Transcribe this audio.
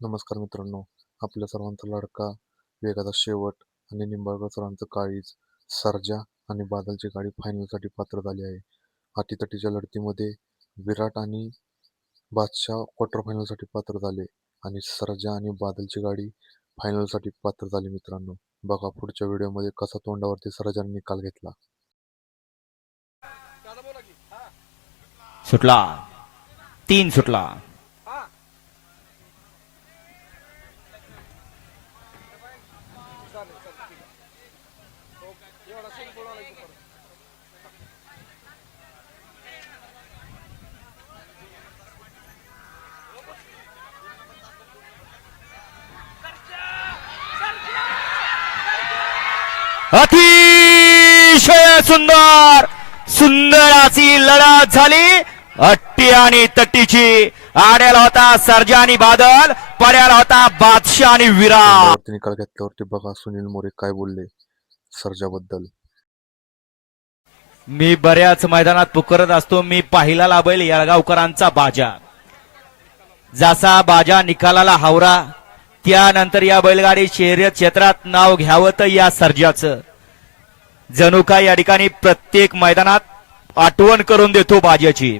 नमस्कार मित्रांनो. आपल्या सर्वांचा लाडका वेगाचा शेवट आणि निंबाळकर सरांचं काळीज सर्जा आणि बादलची गाडी फायनलसाठी पात्र झाली आहे. अटीतटीच्या लढतीमध्ये विराट आणि बादशाह क्वार्टर फायनलसाठी पात्र झाले आणि सर्जा आणि बादलची गाडी फायनलसाठी पात्र झाली मित्रांनो. बघा पुढच्या व्हिडिओमध्ये कसा तोंडावरती सरजाने निकाल घेतला. सुटला. तीन सुटला. अतिशय सुंदर. सुंदर अशी लढत झाली. अट्टी आणि तट्टीची. आड्याला होता सर्जा आणि बादल. पड्याला होता बादशाह आणि विराट. निकाल घेतल्यावरती बघा सुनील मोरे काय बोलले सर्जाबद्दल. मी बऱ्याच मैदानात पुकारत असतो. मी पाहिला लाभेल येळगावकरांचा बाजा. जसा बाजा निकालाला हावरा त्यानंतर या बैलगाडी शर्यत क्षेत्रात नाव घ्यावं तर या सर्जाचं. जणू काय या ठिकाणी प्रत्येक मैदानात आठवण करून देतो बाजाची.